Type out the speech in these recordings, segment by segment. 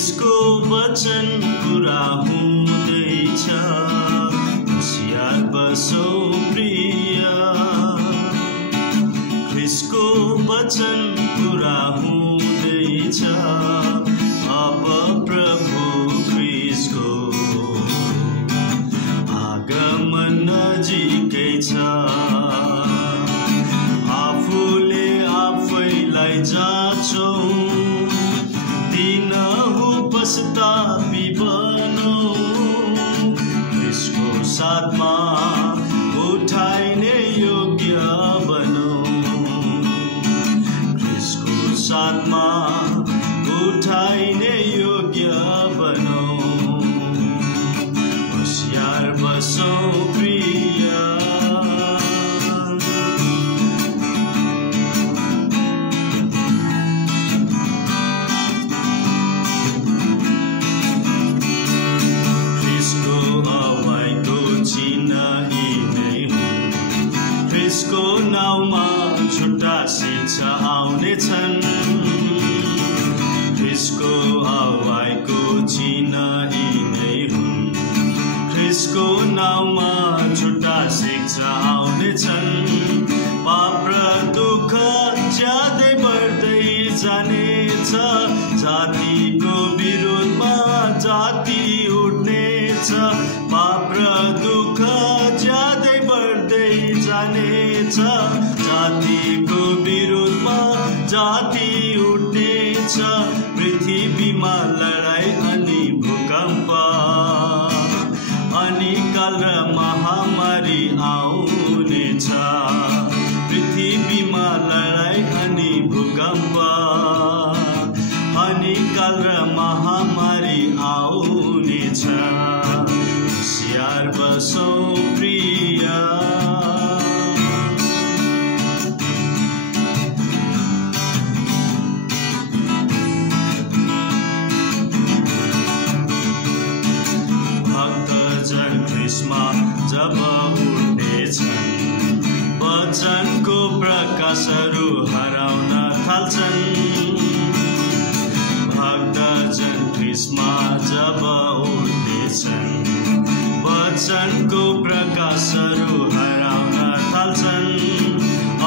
ख्रिसको वचन पूरा हुँदैछ होशियार बसो प्रिय ख्रिसको वचन पूरा हुँदैछ अब प्रभु ख्रिसको आगमन नजिकै छ आफूले आफैलाई जाँचौं पश्चातापी बनौं ख्रिसको साथमा उठाइने योग्य बनौं ख्रिसको साथमा उठाइने योग्य बनौं होशियार बसौं प्रिय ख्रिसको नाउँमा छुट्टा शिक्षा आउनेछन् ख्रिसको आवाजको चिन्ह यी नै हुन् ख्रिसको नाउँमा छुट्टा शिक्षा आउनेछन् पाप र दुःख ज्यादै बढ्दै जानेछ जातिको विरोधमा जाति उठ्नेछ पाप र दुःख ज्यादै बढ्दै जानेछ जातिको विरोधमा जाति उठ्नेछ पृथ्वीमा लडाई अनि भूकम्प अनि काल र महामारी आउनेछ पृथ्वीमा लडाई अनि भूकम्प अनि काल र महामारी आउनेछ होशियार बसौं प्रिय जब उठ्नेछन् वचनको प्रकाशहरू हराउन थाल्छन् भक्तजन ख्रिस्टमा जब उठ्नेछन् वचनको प्रकाशहरू हराउन थाल्छन्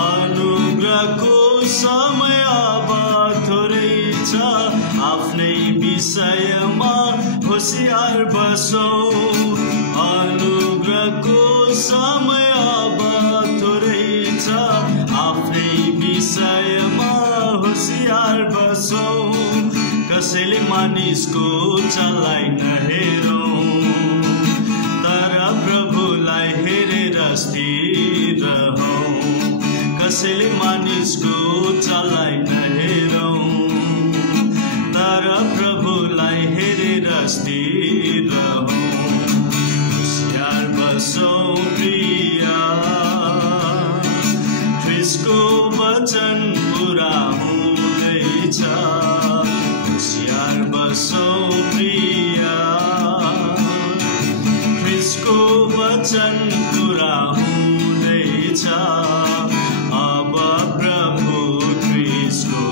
अनुग्रहको समय अब थोरै छ आफ्नै विषयमा होशियार बसौं अनुग्रहको समय अब थोरै छ आफ्नै विषयमा होशियार बसौं कसैले मानिसको चाललाई नहेरौं तर प्रभुलाई हेरेर स्थिर रहौं कसैले मानिसको चाललाई नहेरौं तर प्रभुलाई हेरेर स्थिर रहौं बसौं प्रिय ख्रिसको वचन पूरा हुँदैछ होशियार बसौं प्रिय ख्रिसको वचन पूरा हुँदैछ अब प्रभु ख्रिसको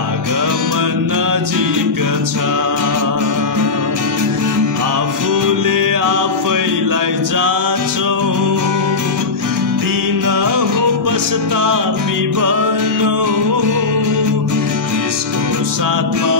आगमन नजिक छ आफूले आफैलाई जाँचौं दिनहुँ पश्चातापी बनौं ख्रिसको साथमा